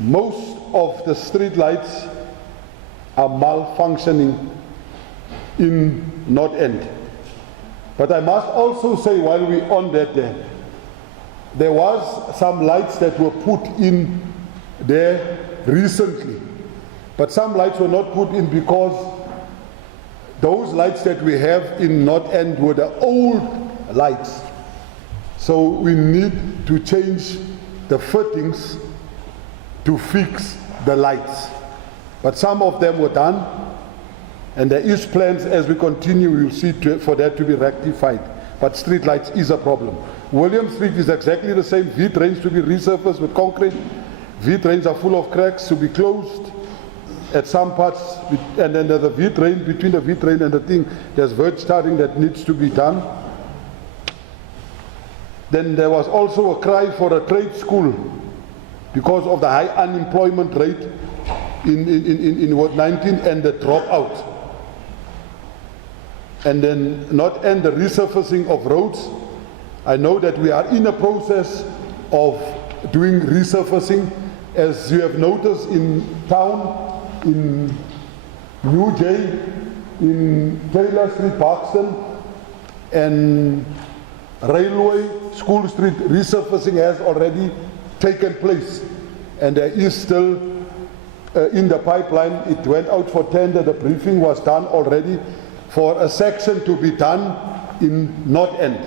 most of the street lights are malfunctioning in North End. But I must also say, while we're on that there was some lights that were put in there recently. But some lights were not put in because those lights that we have in North End were the old lights. So we need to change the fittings to fix the lights. But some of them were done, and there is plans as we continue, we'll see for that to be rectified. But street lights is a problem. William Street is exactly the same. V-drains to be resurfaced with concrete. V-drains are full of cracks to be closed at some parts, and then there's a V-drain, between the V-drain and the thing, there's verge starting that needs to be done. Then there was also a cry for a trade school because of the high unemployment rate in Ward 19 and the dropout. And then not end the resurfacing of roads. I know that we are in a process of doing resurfacing. As you have noticed in town, in New Jay, in Taylor Street, Parkston, and Railway, School Street, resurfacing has already taken place. And there is still in the pipeline. It went out for tender, the briefing was done already for a section to be done in North End.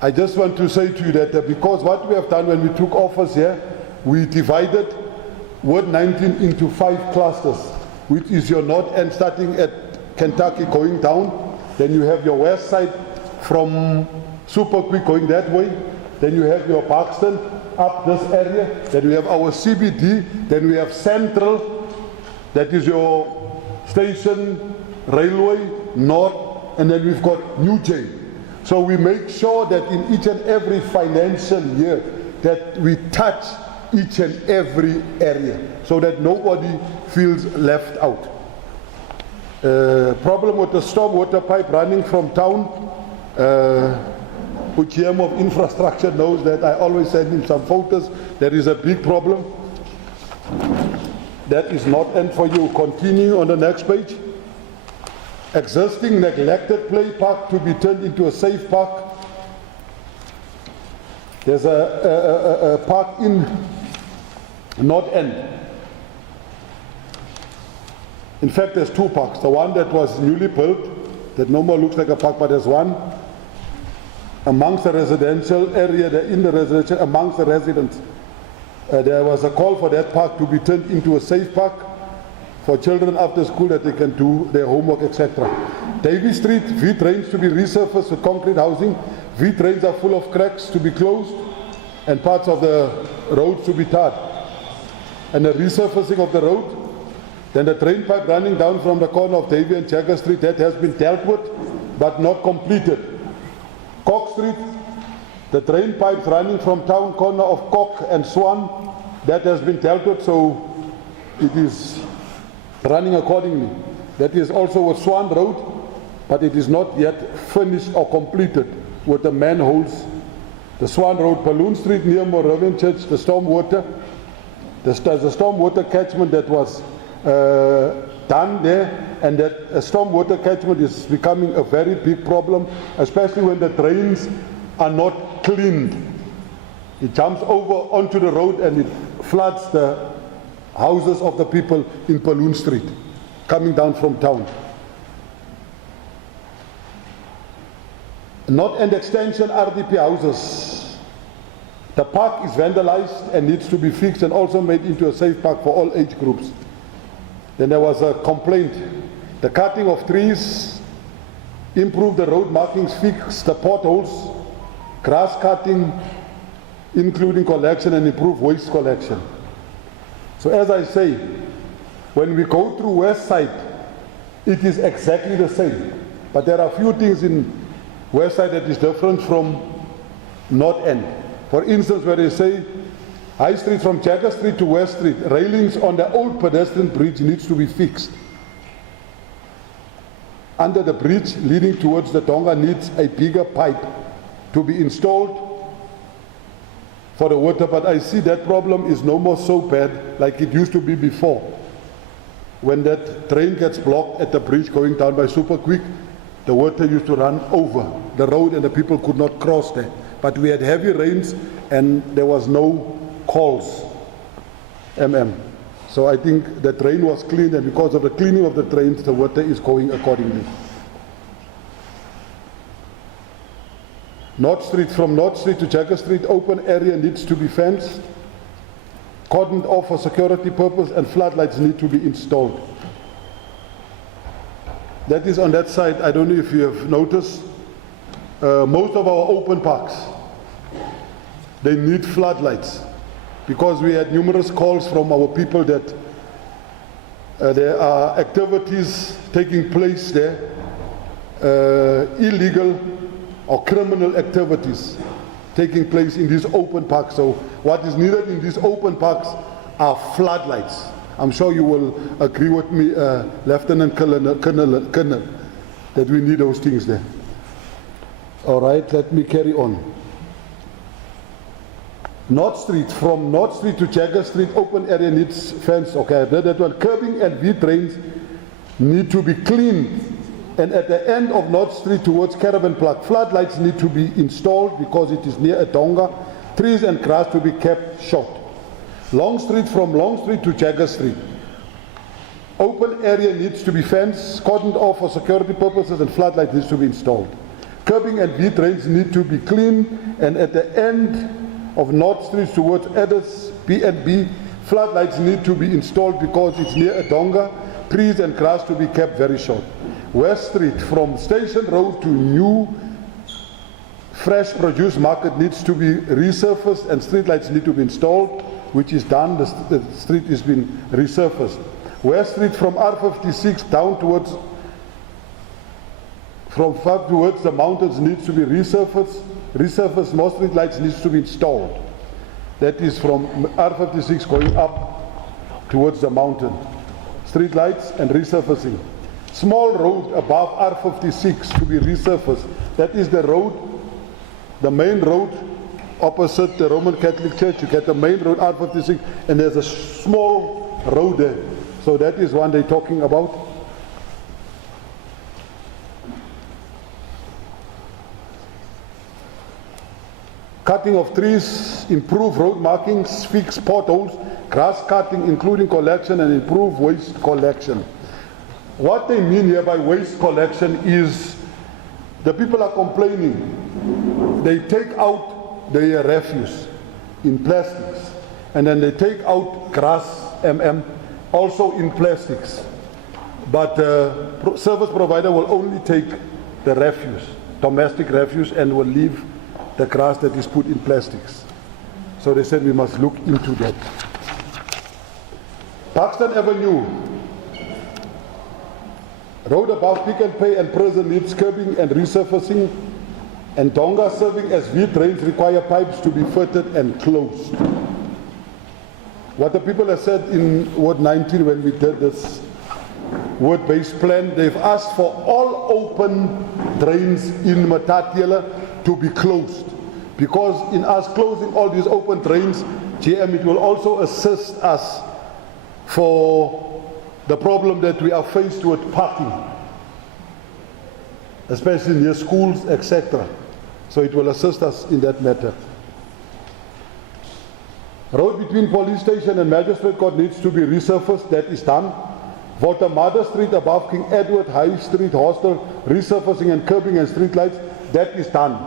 I just want to say to you that because what we have done when we took office here, we divided Ward 19 into 5 clusters, which is your North End starting at Kentucky going down. Then you have your west side from Super Quick going that way. Then you have your Parkston up this area. Then we have our CBD. Then we have Central, that is your station, Railway, North, and then we've got New Jay. So we make sure that in each and every financial year that we touch each and every area so that nobody feels left out. Problem with the stormwater pipe running from town. GM of infrastructure knows that I always send him some photos. There is a big problem. That is not end for you. Continue on the next page. Existing neglected play park to be turned into a safe park. There's a park in North End. In fact, there's 2 parks. The one that was newly built, that no more looks like a park, but there's one amongst the residential area, in the residential, amongst the residents. There was a call for that park to be turned into a safe park for children after school that they can do their homework, etc. Davy Street, V-drains to be resurfaced with concrete housing. V-drains are full of cracks to be closed and parts of the roads to be tarred. And the resurfacing of the road. Then the drain pipe running down from the corner of Davy and Jagger Street, that has been dealt with but not completed. Cock Street, the drain pipes running from town corner of Cock and Swan, that has been dealt with, so it is running accordingly. That is also with Swan Road, but it is not yet finished or completed with the manholes. The Swan Road, Balloon Street near Moravian Church, the stormwater. There's a stormwater catchment that was done there, and that stormwater catchment is becoming a very big problem, especially when the drains are not cleaned. It jumps over onto the road and it floods the houses of the people in Balloon Street, coming down from town. North End Extension RDP houses. The park is vandalized and needs to be fixed and also made into a safe park for all age groups. Then there was a complaint. The cutting of trees, improve the road markings, fix the potholes, grass cutting, including collection, and improve waste collection. So as I say, when we go through West Side, it is exactly the same. But there are a few things in West Side that is different from North End. For instance, where they say High Street from Jagger Street to West Street, railings on the old pedestrian bridge needs to be fixed. Under the bridge leading towards the Tonga needs a bigger pipe to be installed for the water, but I see that problem is no more so bad like it used to be before. When that drain gets blocked at the bridge going down by Super Quick, the water used to run over the road and the people could not cross there. But we had heavy rains and there was no calls, So I think the drain was cleaned, and because of the cleaning of the drains, the water is going accordingly. North Street, from North Street to Jagger Street, open area needs to be fenced, cordoned off for security purpose, and floodlights need to be installed. That is on that side. I don't know if you have noticed, most of our open parks, they need floodlights, because we had numerous calls from our people that there are activities taking place there, illegal or criminal activities taking place in these open parks. So what is needed in these open parks are floodlights. I'm sure you will agree with me, Lieutenant Colonel, that we need those things there. All right, let me carry on. North Street, from North Street to Jagger Street, open area needs fence. Okay, I read that one. Curbing and weed drains need to be cleaned. And at the end of North Street towards Caravan Park, floodlights need to be installed because it is near a donga. Trees and grass to be kept short. Long Street, from Long Street to Jagger Street, open area needs to be fenced, cordoned off for security purposes, and floodlights needs to be installed. Curbing and weed drains need to be cleaned, and at the end of North Street towards Edders B&B, floodlights need to be installed because it's near a donga. Trees and grass to be kept very short. West Street, from Station Road to New Fresh Produce Market, needs to be resurfaced and streetlights need to be installed, which is done. The street has been resurfaced. West Street, from R56 down towards, from far towards the mountains, needs to be resurfaced. More streetlights needs to be installed. That is from R56 going up towards the mountain. Streetlights and resurfacing. Small road above R56 to be resurfaced. That is the road, the main road opposite the Roman Catholic Church. You get the main road R56 and there's a small road there. So that is one they're talking about. Cutting of trees, improve road markings, fix potholes, grass cutting, including collection, and improve waste collection. What they mean here by waste collection is the people are complaining. They take out their refuse in plastics, and then they take out grass, also in plastics. But service provider will only take the refuse, domestic refuse, and will leave the grass that is put in plastics. So they said we must look into that. Paxton Avenue, road above Pick and Pay and prison needs curbing and resurfacing, and donga serving as weed drains require pipes to be fitted and closed. What the people have said in Ward 19 when we did this word-based plan, they've asked for all open drains in Matatiele to be closed, because in us closing all these open drains, GM, it will also assist us for the problem that we are faced with parking, especially near schools, etc. So it will assist us in that matter. Road between police station and magistrate court needs to be resurfaced. That is done. Voltamada Street above King Edward High Street Hostel, resurfacing and curbing and street lights. That is done.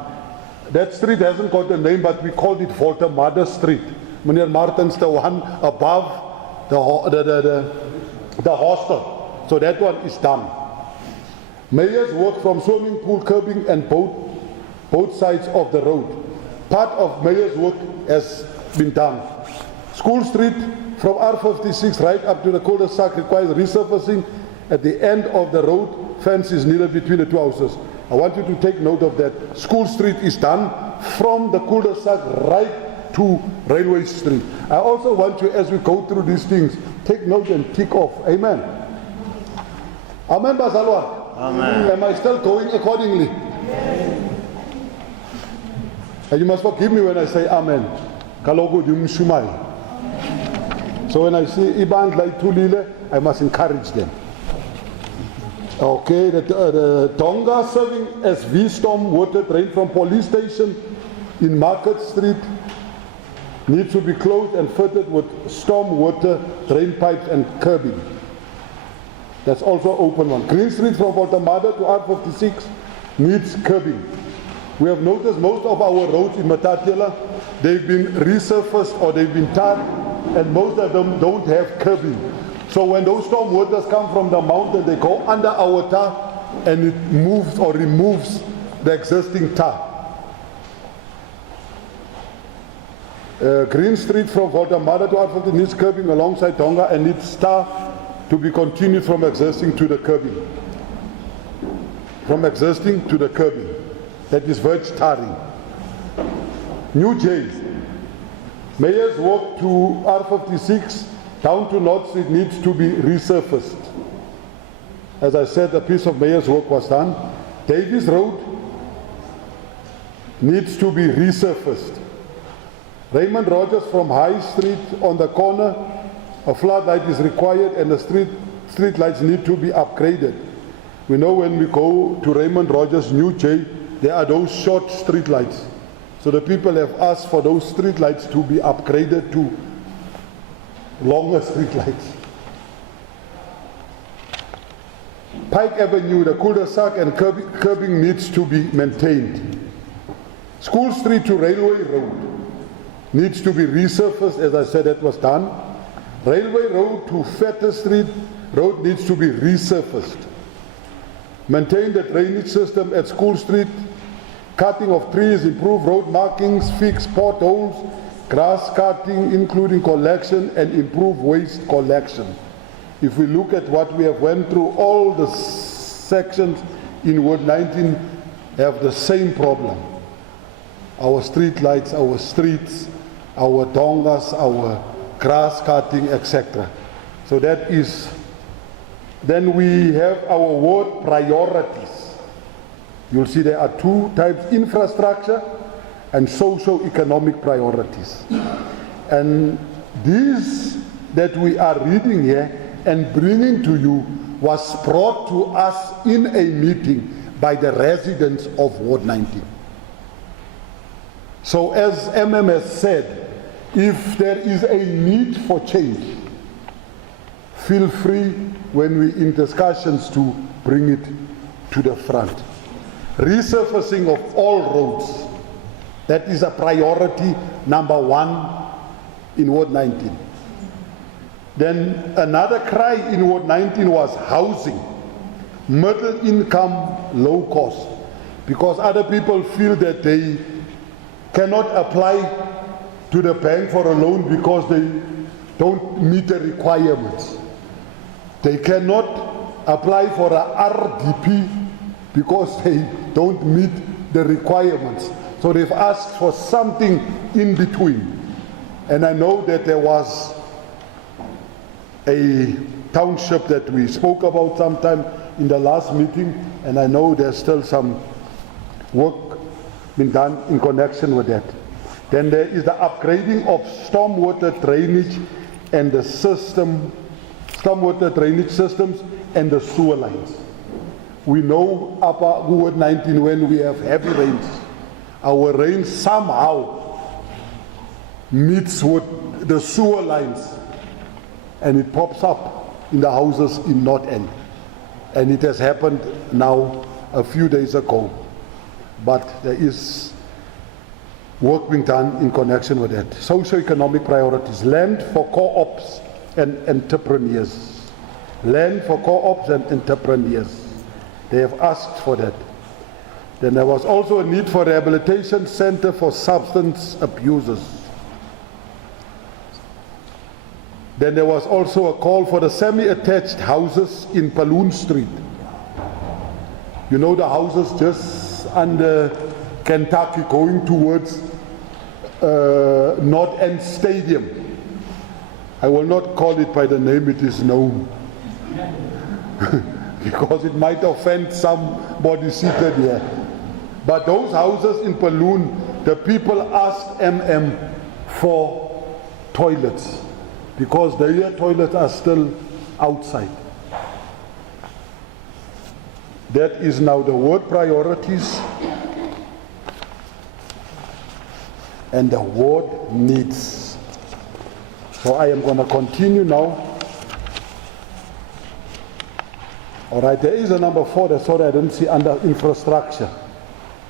That street hasn't got a name, but we called it Voltamada Street. Meneer Martins, the one above the hostel. So that one is done. Mayor's work from swimming pool curbing and both sides of the road. Part of Mayor's work has been done. School Street from R56 right up to the cul-de-sac requires resurfacing. At the end of the road, fence is needed between the two houses. I want you to take note of that. School Street is done from the cul-de-sac right to Railway Street. I also want you, as we go through these things, take note and tick off. Amen. Amen, Bazalwa. Amen. Am I still going accordingly? Yes. And you must forgive me when I say amen. Kaloku dimshumayo. So when I see ibandla itulile, I must encourage them. Okay, the Tonga serving as V-storm water drain from police station in Market Street needs to be closed and fitted with storm water drain pipes and curbing. That's also open one. Green Street from Voltamada to R56 needs curbing. We have noticed most of our roads in Matatiele, they've been resurfaced or they've been tarred, and most of them don't have curbing. So when those storm waters come from the mountain, they go under our tar and it moves or removes the existing tar. Green Street from Voltamada to R50 needs curbing alongside Tonga and needs tar to be continued from existing to the curbing. From existing to the curbing. That is verge tarring. New Jays. Mayor's walk to R56 down to North Street needs to be resurfaced. As I said, a piece of Mayor's work was done. Davies Road needs to be resurfaced. Raymond Rogers from High Street on the corner, a floodlight is required and the street lights need to be upgraded. We know when we go to Raymond Rogers, New J, there are those short street lights. So the people have asked for those street lights to be upgraded to longer street lights. Pike Avenue, the cul-de-sac and curbing needs to be maintained. School Street to Railway Road needs to be resurfaced, as I said, that was done. Railway Road to Fetter Street Road needs to be resurfaced. Maintain the drainage system at School Street, cutting of trees, improve road markings, fix potholes, grass cutting, including collection, and improve waste collection. If we look at what we have went through, all the sections in Ward 19 have the same problem. Our street lights, our streets, our dongas, our grass cutting, etc. So that is, then we have our ward priorities. You'll see there are two types, infrastructure and socio-economic priorities. And these that we are reading here and bringing to you was brought to us in a meeting by the residents of Ward 19. So as has said, if there is a need for change, feel free when we in discussions to bring it to the front. Resurfacing of all roads, that is a priority number one in Ward 19. Then another cry in Ward 19 was housing, middle income, low cost, because other people feel that they cannot apply to the bank for a loan because they don't meet the requirements. They cannot apply for a RDP because they don't meet the requirements. So they've asked for something in between. And I know that there was a township that we spoke about sometime in the last meeting, and I know there's still some work being done in connection with that. Then there is the upgrading of stormwater drainage and the stormwater drainage systems and the sewer lines. We know upper Ward 19 when we have heavy rains, our rain somehow meets with the sewer lines and it pops up in the houses in North End. And it has happened now a few days ago. But there is work being done in connection with that. Socio-economic priorities, land for co-ops and entrepreneurs. Land for co-ops and entrepreneurs. They have asked for that. Then there was also a need for rehabilitation center for substance abusers. Then there was also a call for the semi-attached houses in Balloon Street. You know, the houses just under Kentucky going towards North End Stadium. I will not call it by the name it is known because it might offend somebody seated here. But those houses in Balloon, the people asked 4 toilets, because their toilets are still outside. That is now the word priorities and the word needs. So I am going to continue now. All right, there is a number 4, that's what I didn't see under infrastructure.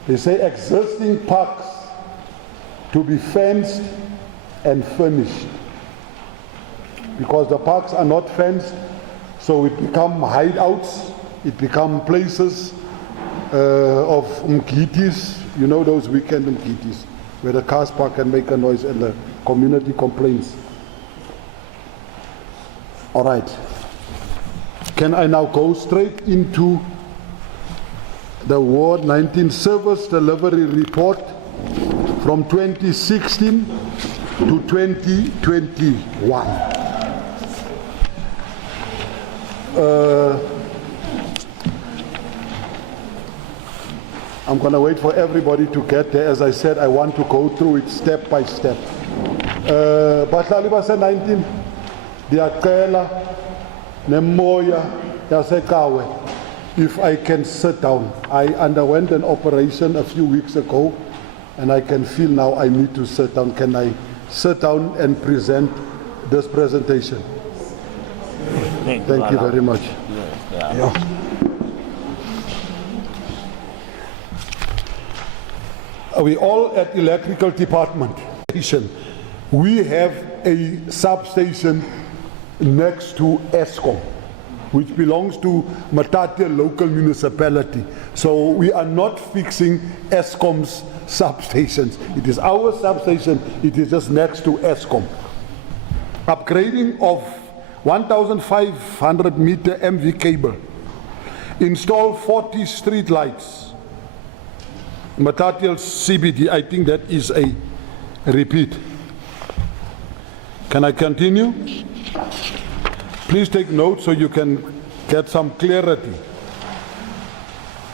They say existing parks to be fenced and furnished. Because the parks are not fenced, so it become hideouts, it become places of mkitis, you know those weekend mkitis, where the cars park and make a noise and the community complains. All right. Can I now go straight into the Ward 19 Service Delivery Report from 2016 to 2021? I'm going to wait for everybody to get there. As I said, I want to go through it step by step. Bahlali base 19, Diakela, Nemoya, Yasekawe, if I can sit down. I underwent an operation a few weeks ago, and I can feel now I need to sit down. Can I sit down and present this presentation? Thank you very much. Yeah. We all at electrical department. We have a substation next to Eskom, which belongs to Matatiele local municipality. So we are not fixing Eskom's substations. It is our substation, it is just next to Eskom. Upgrading of 1,500 meter MV cable. Install 40 street lights. Matatiele CBD, I think that is a repeat. Can I continue? Please take note so you can get some clarity.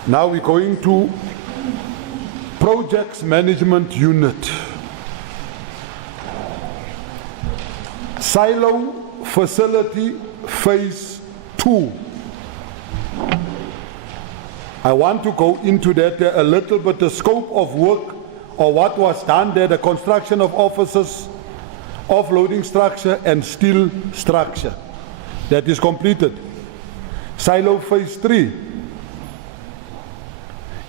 Now we're going to Projects Management Unit. Silo Facility Phase 2. I want to go into that a little bit, the scope of work or what was done there, the construction of offices, offloading structure and steel structure. That is completed. Silo Phase 3.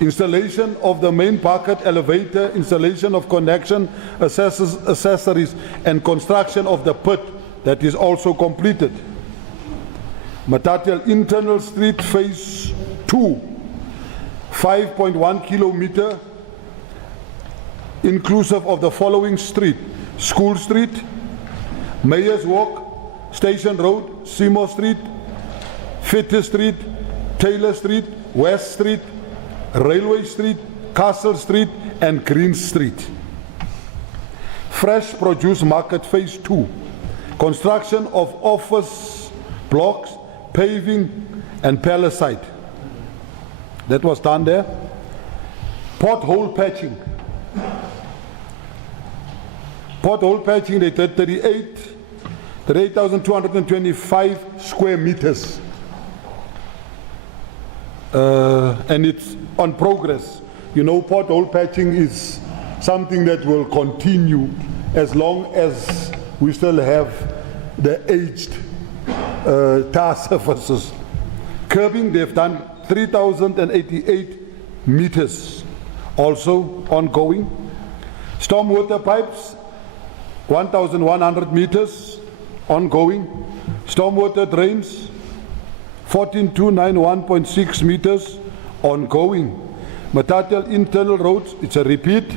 Installation of the main bucket elevator, installation of connection, accessories and construction of the pit. That is also completed. Matatiele Internal Street Phase 2. 5.1 kilometer inclusive of the following street: School Street, Mayors Walk, Station Road, Seymour Street, Fitter Street, Taylor Street, West Street, Railway Street, Castle Street and Green Street. Fresh Produce Market Phase 2. Construction of office blocks, paving and palisade. That was done there. Pothole patching. Pothole patching, they did 38,225 square meters. And it's on progress. You know, pothole patching is something that will continue as long as we still have the aged tar surfaces. Curbing, they've done 3,088 meters, also ongoing. Stormwater pipes, 1,100 meters, ongoing. Stormwater drains, 14,291.6 meters, ongoing. Matatiele internal roads, it's a repeat.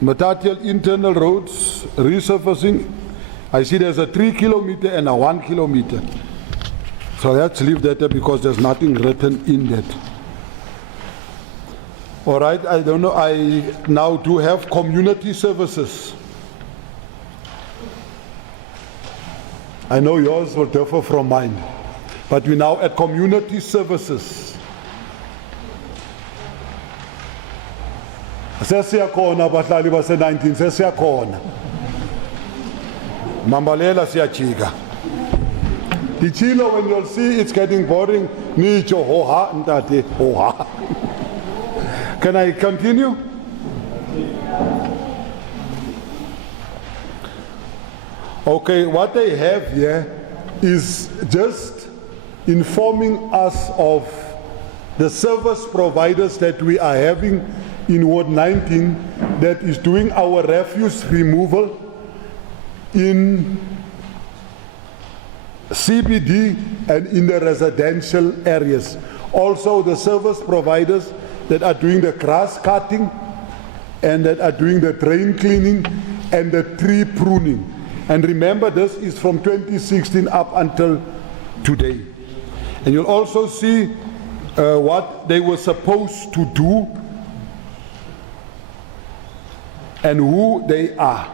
Matatiele internal roads, resurfacing. I see there's a 3 kilometer and a 1 kilometer. So let's leave that there because there's nothing written in that. All right, I don't know, I now do have community services. I know yours will differ from mine, but we're now at community services. Sesiyakhona abahlali base-19 sesiyakhona. Mambalela siyajika. Dichilo, when you'll see it's getting boring, nicho hoha ntate hoha. Can I continue? Okay, what they have here is just informing us of the service providers that we are having in Ward 19 that is doing our refuse removal in CBD and in the residential areas. Also the service providers that are doing the grass cutting and that are doing the drain cleaning and the tree pruning. And remember, this is from 2016 up until today. And you'll also see what they were supposed to do and who they are.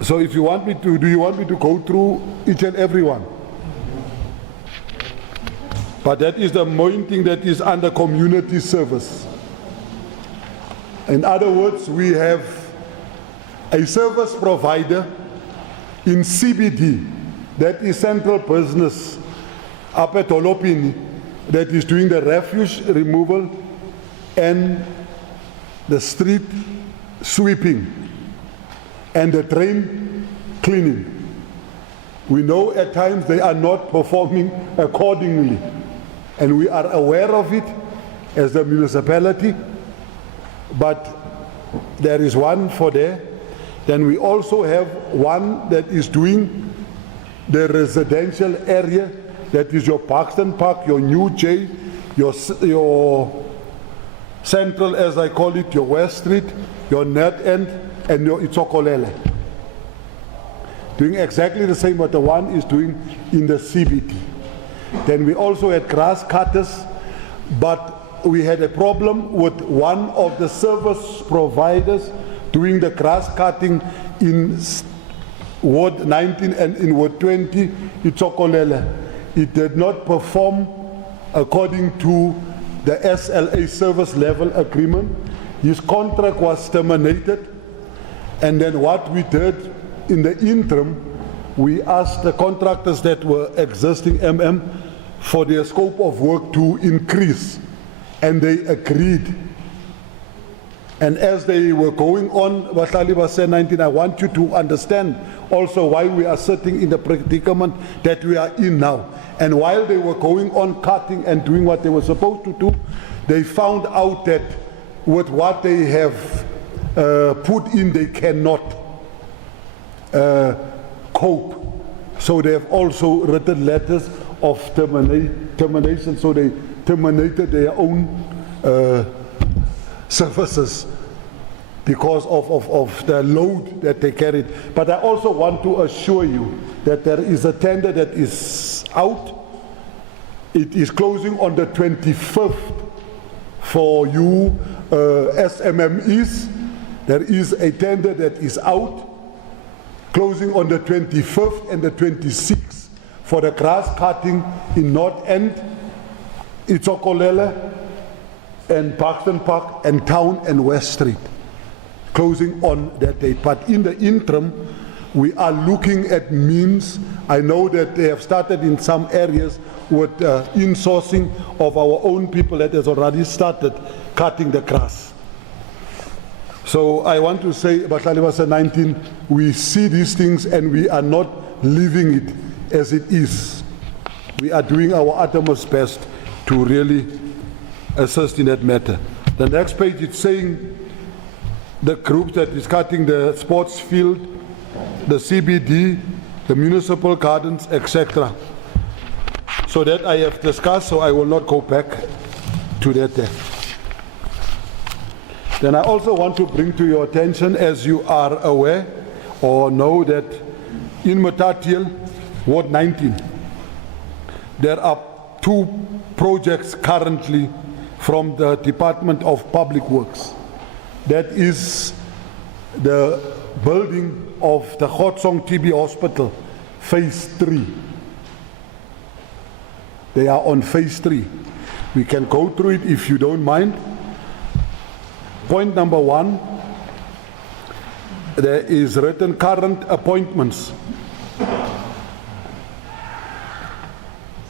So if you want me to, do you want me to go through each and every one? But that is the main thing that is under community service. In other words, we have a service provider in CBD, that is central business, up at Olopini, that is doing the refuse removal and the street sweeping and the drain cleaning. We know at times they are not performing accordingly, and we are aware of it as the municipality, but there is one for there. Then we also have one that is doing the residential area, that is your Paxton Park, your New J, your Central, as I call it, your West Street, your Net End, and your Itsokolele. Doing exactly the same what the one is doing in the CBD. Then we also had grass cutters, but we had a problem with one of the service providers doing the grass cutting in Ward 19 and in Ward 20, Itsokolele. It did not perform according to the SLA service level agreement. His contract was terminated, and then what we did in the interim, we asked the contractors that were existing for their scope of work to increase, and they agreed. And as they were going on, Bahlali Base 19, I want you to understand also why we are sitting in the predicament that we are in now. And while they were going on cutting and doing what they were supposed to do, they found out that with what they have put in, they cannot cope. So they have also written letters of termination, so they terminated their own services because of the load that they carried. But I also want to assure you that there is a tender that is out. It is closing on the 25th for you SMMEs. There is a tender that is out, closing on the 25th and the 26th for the grass cutting in North End, Itsokolele, and Paxton Park, and Town and West Street, closing on that date. But in the interim, we are looking at means. I know that they have started in some areas with insourcing of our own people that has already started cutting the grass. So I want to say, Bahlali Base 19, we see these things and we are not leaving it as it is. We are doing our utmost best to really assist in that matter. The next page, it's saying the group that is cutting the sports field, the CBD, the municipal gardens, etc. So that I have discussed, so I will not go back to that there. Then I also want to bring to your attention, as you are aware or know, that in Matatiele, Ward 19, there are 2 projects currently from the Department of Public Works. That is the building of the Godsong TB Hospital, phase 3. They are on phase 3. We can go through it if you don't mind. Point number 1, there is written current appointments.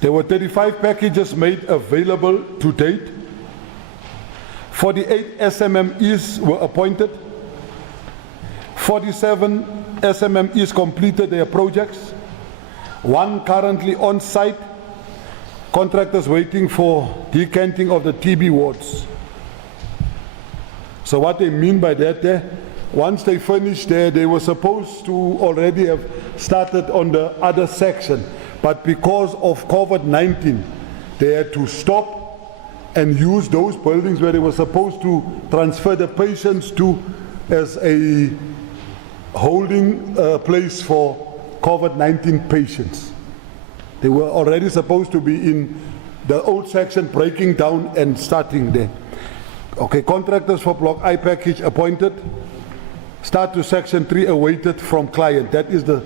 There were 35 packages made available to date. 48 SMMEs were appointed. 47 SMMEs completed their projects. 1 currently on site. Contractors waiting for decanting of the TB wards. So what they mean by that, once they finished there, they were supposed to already have started on the other section. But because of COVID-19, they had to stop and use those buildings where they were supposed to transfer the patients to as a holding place for COVID-19 patients. They were already supposed to be in the old section, breaking down and starting there. Okay, contractors for Block I package appointed. Start to Section 3 awaited from client. That is the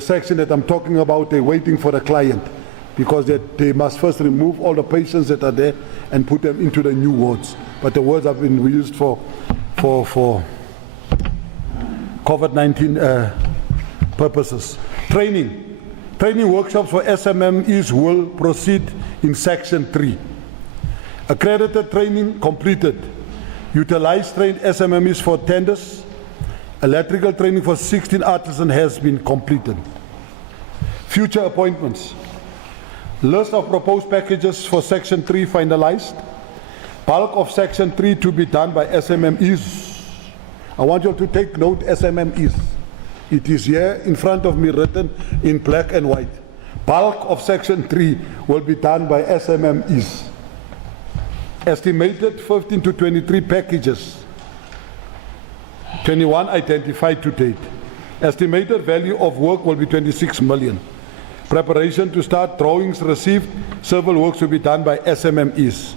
section that I'm talking about. They're waiting for the client because they must first remove all the patients that are there and put them into the new wards. But the wards have been used for COVID-19 purposes. Training workshops for SMMEs will proceed in Section 3. Accredited training completed. Utilized trained SMMEs for tenders. Electrical training for 16 artisans has been completed. Future appointments. List of proposed packages for Section 3 finalized. Bulk of Section 3 to be done by SMMEs. I want you to take note, SMMEs. It is here in front of me written in black and white. Bulk of Section 3 will be done by SMMEs. Estimated 15 to 23 packages. 21 identified to date. Estimated value of work will be 26 million. Preparation to start, drawings received, civil works will be done by SMMEs.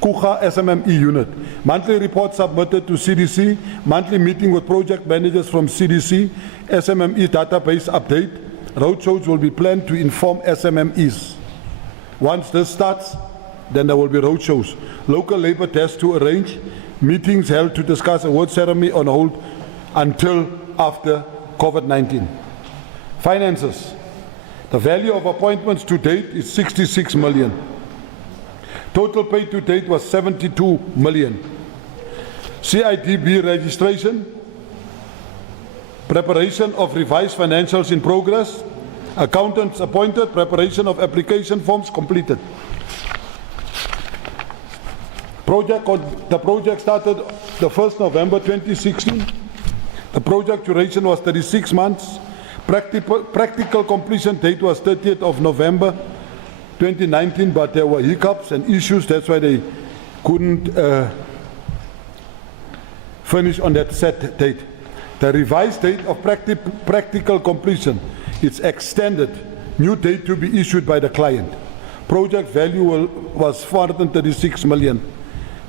Kucha SMME unit. Monthly report submitted to CDC. Monthly meeting with project managers from CDC. SMME database update. Roadshows will be planned to inform SMMEs. Once this starts, then there will be roadshows. Local labor tests to arrange. Meetings held to discuss award ceremony on hold until after COVID-19. Finances. The value of appointments to date is 66 million. Total paid to date was 72 million. CIDB registration. Preparation of revised financials in progress. Accountants appointed. Preparation of application forms completed. The project started the 1st November 2016. The project duration was 36 months. Practical completion date was 30th of November 2019, but there were hiccups and issues. That's why they couldn't finish on that set date. The revised date of practical completion is extended. New date to be issued by the client. Project value was 436 million.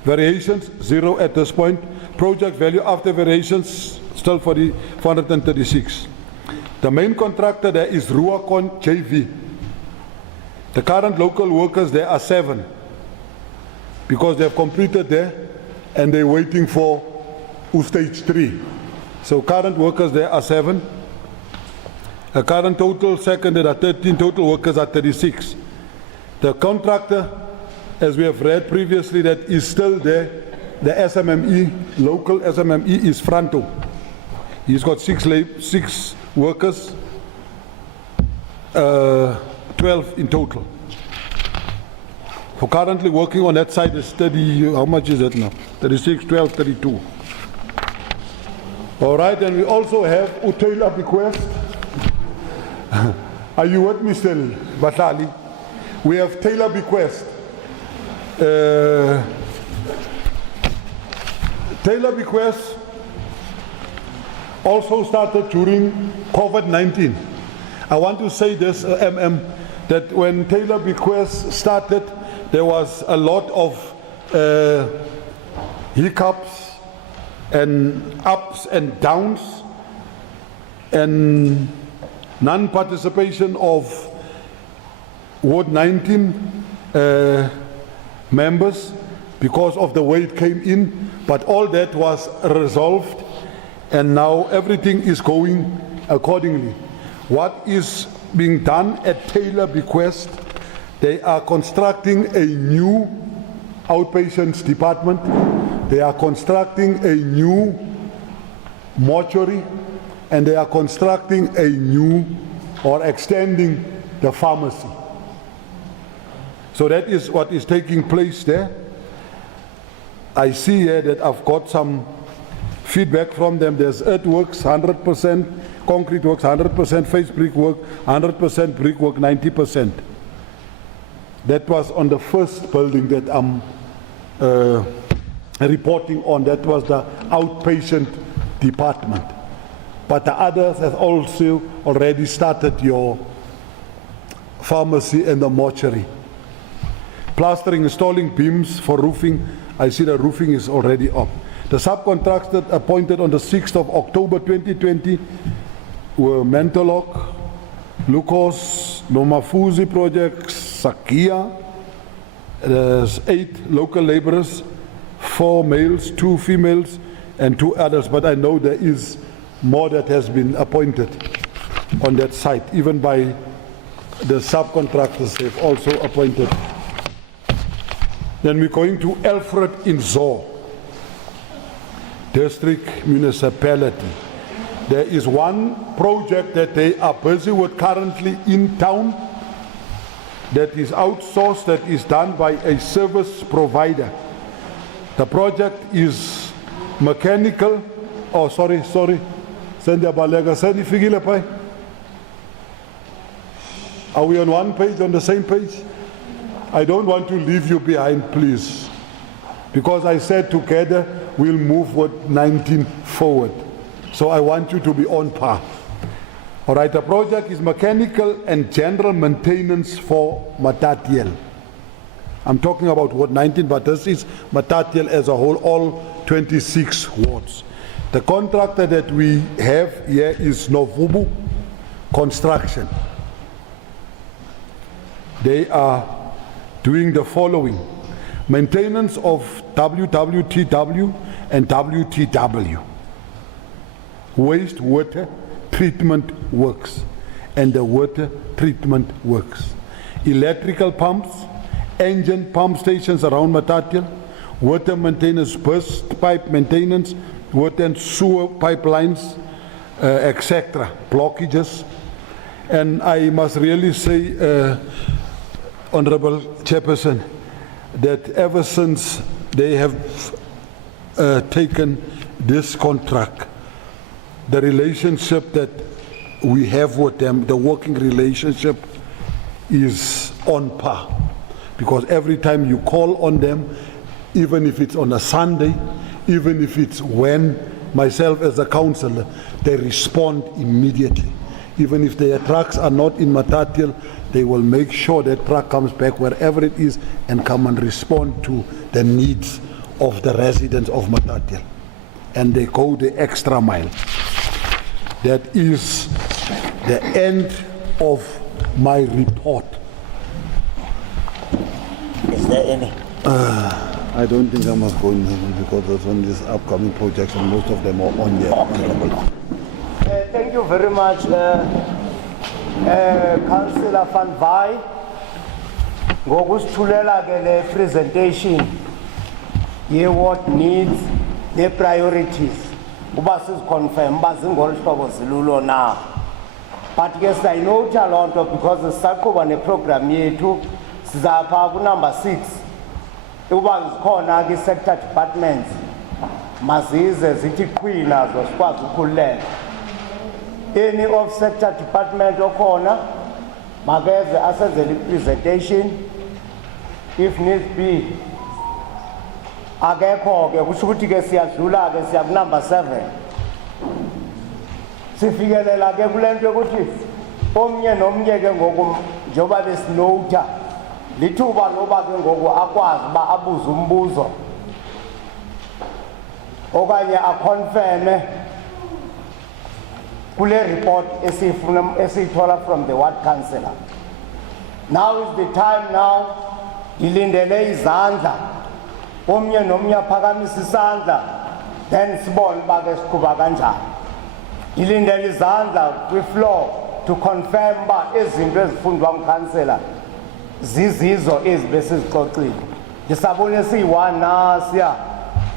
Variations, 0 at this point. Project value after variations, still 436. The main contractor there is Ruacon JV. The current local workers there are 7 because they have completed there and they're waiting for stage 3. So current workers there are 7. The current total seconded are 13, total workers are 36. The contractor, as we have read previously, that is still there, the SMME, local SMME is Franto. He's got 6 workers, 12 in total. For currently working on that side is 30, how much is that now? 36, 12, 32. All right, and we also have Utela bequest. Are you with me still, Batali? We have Taylor bequest. Taylor bequest also started during COVID-19. I want to say this, that when Taylor bequest started, there was a lot of hiccups and ups and downs and non-participation of Ward 19, members because of the way it came in, but all that was resolved and now everything is going accordingly. What is being done at Taylor bequest, they are constructing a new outpatients department, they are constructing a new mortuary, and they are constructing a new or extending the pharmacy. So that is what is taking place there. I see here that I've got some feedback from them. There's earthworks 100%, concrete works 100%, face brick work 100%, brick work 90%. That was on the first building that I'm reporting on. That was the outpatient department. But the others have also already started your pharmacy and the mortuary. Plastering, installing beams for roofing. I see the roofing is already up. The subcontractor appointed on the 6th of October 2020 were Mentolok, Lucas, Nomafuzi Projects, Sakia. There's 8 local laborers, 4 males, 2 females, and 2 others. But I know there is more that has been appointed on that site. Even by the subcontractors, they've also appointed. Then we're going to Alfred in Zor District Municipality. There is one project that they are busy with currently in town that is outsourced, that is done by a service provider. The project is mechanical, oh sorry, Sandy Balega, Sandy Figilepai. Are we on one page, on the same page? I don't want to leave you behind, please, because I said together we'll move with 19 forward. So I want you to be on par. All right, the project is mechanical and general maintenance for Matatiele. I'm talking about Ward 19, but this is Matatiele as a whole, all 26 wards. The contractor that we have here is Novubu Construction. They are doing the following: maintenance of WWTW and WTW, wastewater treatment works and the water treatment works, electrical pumps, engine pump stations around Matatiele, water maintenance, burst pipe maintenance, water and sewer pipelines, etc., blockages. And I must really say, Honorable Chairperson, that ever since they have taken this contract, the relationship that we have with them, the working relationship, is on par. Because every time you call on them, even if it's on a Sunday, even if it's when myself as a councillor, they respond immediately. Even if their trucks are not in Matatiele, they will make sure that truck comes back wherever it is and come and respond to the needs of the residents of Matatiele. And they go the extra mile. That is the end of my report. Is there any? I don't think I must go in because there's on these upcoming projects and most of them are on there. Okay. Thank you very much, Councillor Van Vai. Ngokusithulela ke le presentation ye what needs, the priorities. Uba siziconfirm uba zingolu hlobo zilulo na. But yes, I know a lot because sisaqhuba neprogram yethu sizapha ku number 6. Uba zikhona ke sector departments mazize zithi qhwi nazo sikwazi ukukhululeka. Any of sector department okhona makeze asenzele presentation if needs be. Akekho ke kusho ukuthi ke siyadlula ke siya ku number 7. Sifikelela ke kulento ukuthi omnye nomnye ke ngoku njoba besinota lithuba loba ke ngoku akwazi ba abuze umbuzo okanye aconfirme kule report esiyithola from the ward councillor. Now is the time now Dilindele izandla. Omnye nomnye aphakamisa isandla. Then sibone uba ke siqhuba kanjani. Dilindele izandla kwi-floor to confirm uba izinto ezifundwa ngukhansela zizizo ezi besizixoxile. Ndisabone siyi-1 nasiya.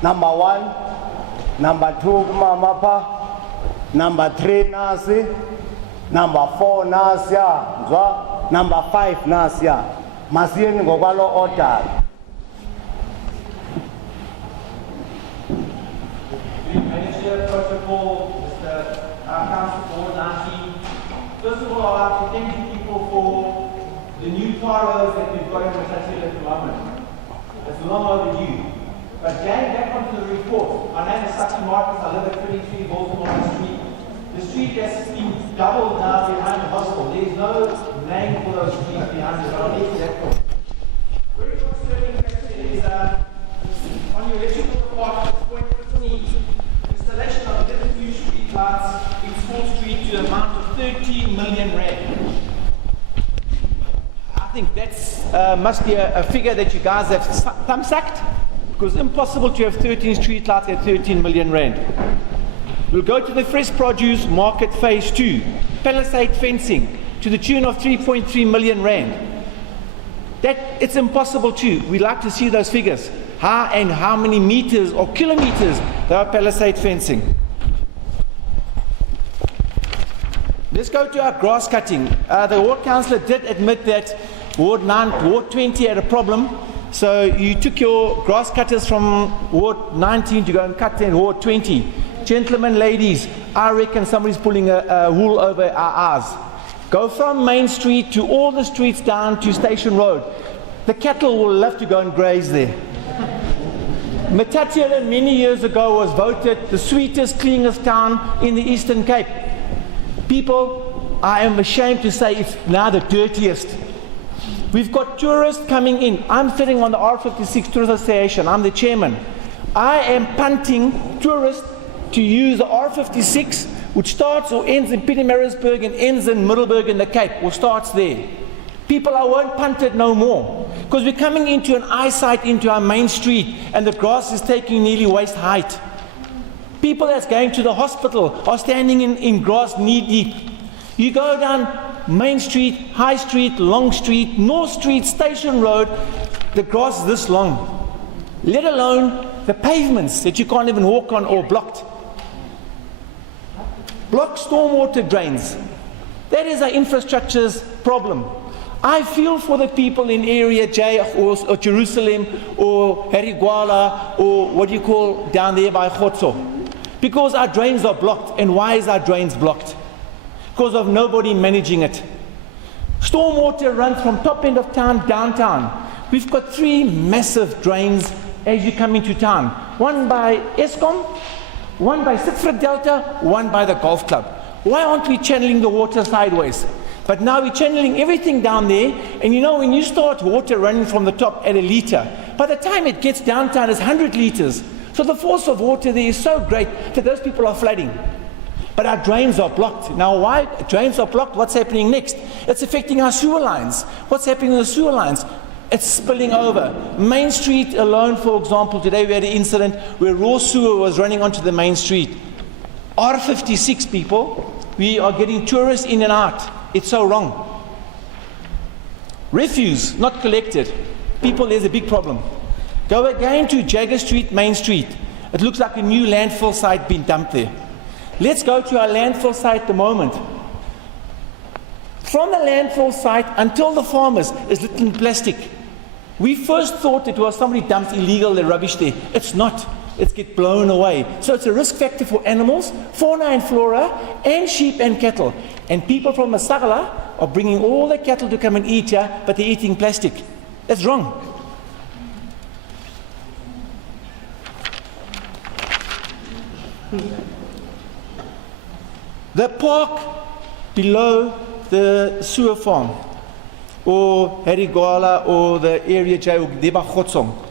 Number 1, number 2 kumama pha, number 3 nasi, number 4 nasiya, nzwa, number 5 nasiya. Masiyeni ngokwalo order. Manager protocol, Mr. Council Board 19. First of all, I'd like to thank you people for the new quarrels that we've got in Matatiele Town Hall. It's long overdue. But getting back onto the report, my name is Saki Marcus, I live at 23 Baltimore Street. The street has been doubled now behind the hospital. There's no name for those streets behind it, but I'll get to that point. Very concerning question is on your electrical department, point 15, installation of 11 new street lights in Small Street to the amount of 13 million rand. I think that must be a figure that you guys have thumbsucked, because it's impossible to have 13 street lights at 13 million rand. We'll go to the fresh produce market phase 2, palisade fencing to the tune of 3.3 million rand. That it's impossible to. We'd like to see those figures. How many meters or kilometers there are palisade fencing. Let's go to our grass cutting. The ward councillor did admit that Ward 9, Ward 20 had a problem. So you took your grass cutters from Ward 19 to go and cut in Ward 20. Gentlemen, ladies, I reckon somebody's pulling a wool over our eyes. Go from Main Street to all the streets down to Station Road. The cattle will love to go and graze there. Matatiele many years ago was voted the sweetest, cleanest town in the Eastern Cape. People, I am ashamed to say it's now the dirtiest. We've got tourists coming in. I'm sitting on the R56 Tourist Association. I'm the chairman. I am punting tourists to use the R56, which starts or ends in Pietermaritzburg and ends in Middelburg in the Cape, or starts there. People are won't punt it no more, because we're coming into an eyesight into our main street, and the grass is taking nearly waist height. People that's going to the hospital are standing in grass knee deep. You go down Main Street, High Street, Long Street, North Street, Station Road, the grass is this long, let alone the pavements that you can't even walk on or blocked. Block stormwater drains. That is our infrastructure's problem. I feel for the people in Area J or Jerusalem or Harigwala or what you call down there by Khotso, because our drains are blocked. And why is our drains blocked? Because of nobody managing it. Stormwater runs from top end of town, downtown. We've got 3 massive drains as you come into town. One by Eskom, one by Siegfried Delta, one by the golf club. Why aren't we channeling the water sideways? But now we're channeling everything down there, and you know, when you start water running from the top at a litre, by the time it gets downtown it's 100 litres. So the force of water there is so great that those people are flooding. But our drains are blocked. Now why drains are blocked? What's happening next? It's affecting our sewer lines. What's happening in the sewer lines? It's spilling over. Main Street alone, for example, today we had an incident where raw sewer was running onto the main street. R56 people, we are getting tourists in and out. It's so wrong. Refuse not collected. People, there's a big problem. Go again to Jagger Street, Main Street. It looks like a new landfill site being dumped there. Let's go to our landfill site at the moment. From the landfill site until the farmers is little plastic. We first thought it was somebody dumped illegal rubbish there. It's not. It's get blown away. So it's a risk factor for animals, fauna and flora, and sheep and cattle. And people from Masagala are bringing all the cattle to come and eat here, but they're eating plastic. That's wrong. The park below the sewer farm, or Harigwala, or the area J, or Deba Khotsong.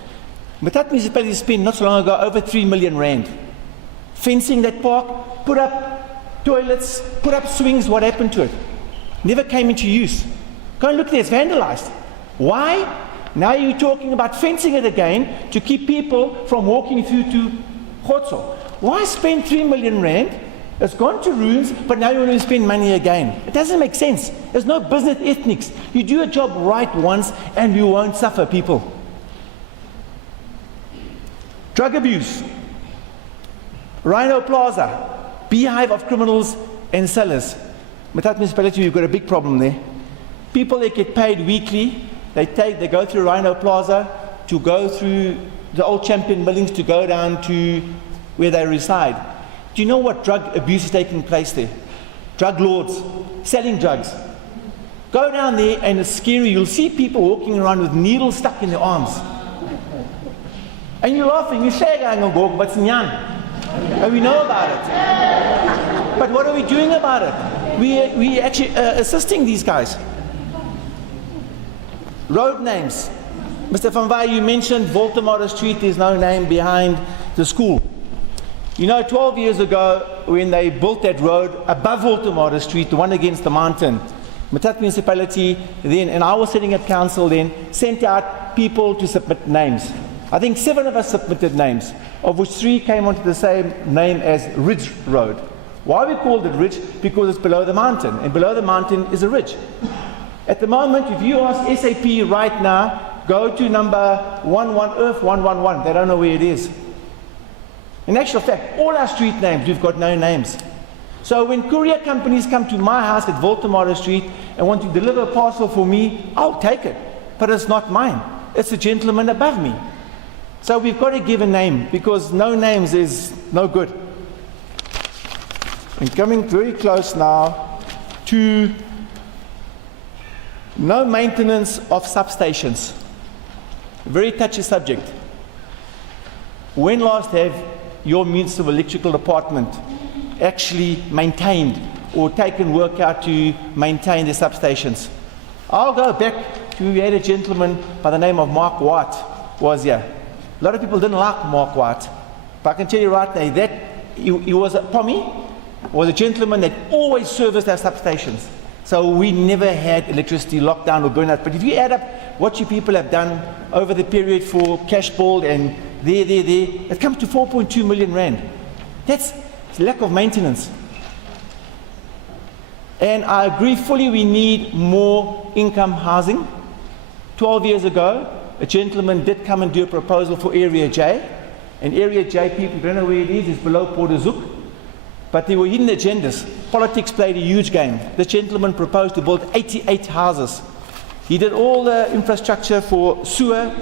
Matat municipality spent not so long ago over 3 million rand. Fencing that park, put up toilets, put up swings. What happened to it? Never came into use. Go and look there, it's vandalized. Why? Now you're talking about fencing it again to keep people from walking through to Khotso. Why spend 3 million rand? It's gone to ruins, but now you want to spend money again. It doesn't make sense. There's no business ethics. You do a job right once and you won't suffer, people. Drug abuse. Rhino Plaza, beehive of criminals and sellers. Matatiele municipality, we've got a big problem there. People that get paid weekly, they go through Rhino Plaza to go through the old Champion buildings to go down to where they reside. Do you know what drug abuse is taking place there? Drug lords, selling drugs. Go down there and it's scary. You'll see people walking around with needles stuck in their arms. And you're laughing, you say, but it's nyan. And we know about it. But what are we doing about it? We actually assisting these guys. Road names. Mr. Van Wyk, you mentioned Baltimore Street, there's no name behind the school. You know, 12 years ago, when they built that road above Baltimore Street, the one against the mountain, Matatiele municipality then, and I was sitting at council then, sent out people to submit names. I think 7 of us submitted names, of which 3 came onto the same name as Ridge Road. Why we called it Ridge? Because it's below the mountain, and below the mountain is a ridge. At the moment, if you ask SAP right now, go to number 11 Earth 111, they don't know where it is. In actual fact, all our street names, we've got no names. So when courier companies come to my house at Baltimore Street and want to deliver a parcel for me, I'll take it. But it's not mine. It's a gentleman above me. So we've got to give a name, because no names is no good. And coming very close now to no maintenance of substations. A very touchy subject. When last have your municipal electrical department actually maintained or taken work out to maintain the substations? I'll go back to, we had a gentleman by the name of Mark White was here. A lot of people didn't like Mark White, but I can tell you right now that he was a Pommy, was a gentleman that always serviced our substations. So we never had electricity lockdown or burnout. But if you add up what you people have done over the period for Cashboard and it comes to 4.2 million rand. That's lack of maintenance. And I agree fully, we need more income housing. 12 years ago, a gentleman did come and do a proposal for Area J. And Area J, people don't know where it is, it's below Port Zoek. But there were hidden agendas. Politics played a huge game. This gentleman proposed to build 88 houses. He did all the infrastructure for sewer,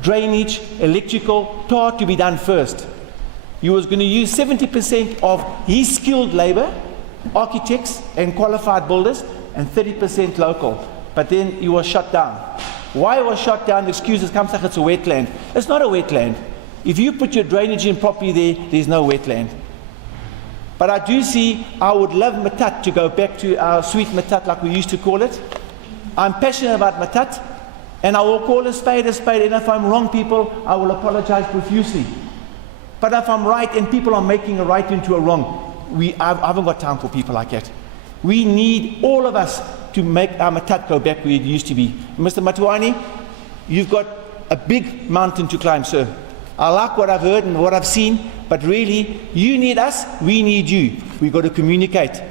drainage, electrical, tar to be done first. He was going to use 70% of his skilled labor, architects and qualified builders, and 30% local. But then he was shut down. Why he was shut down? The excuses come like it's a wetland. It's not a wetland. If you put your drainage in properly there, there's no wetland. But I do see, I would love Matat to go back to our sweet Matat like we used to call it. I'm passionate about Matat, and I will call a spade, and if I'm wrong, people, I will apologize profusely. But if I'm right and people are making a right into a wrong, I haven't got time for people like that. We need all of us to make our Matat go back where it used to be. Mr. Matuani, you've got a big mountain to climb, sir. I like what I've heard and what I've seen, but really, you need us, we need you. We've got to communicate.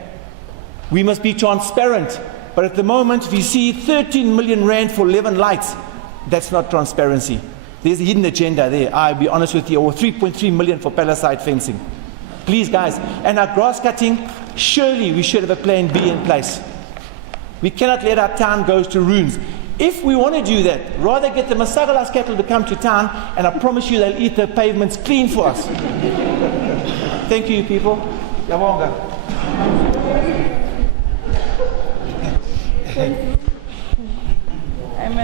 We must be transparent. But at the moment, if you see 13 million rand for 11 lights, that's not transparency. There's a hidden agenda there, I'll be honest with you, or 3.3 million for palisade fencing. Please, guys. And our grass cutting, surely we should have a plan B in place. We cannot let our town go to ruins. If we want to do that, rather get the Masagalas cattle to come to town, and I promise you they'll eat the pavements clean for us. Thank you, people. Yawonga. I'm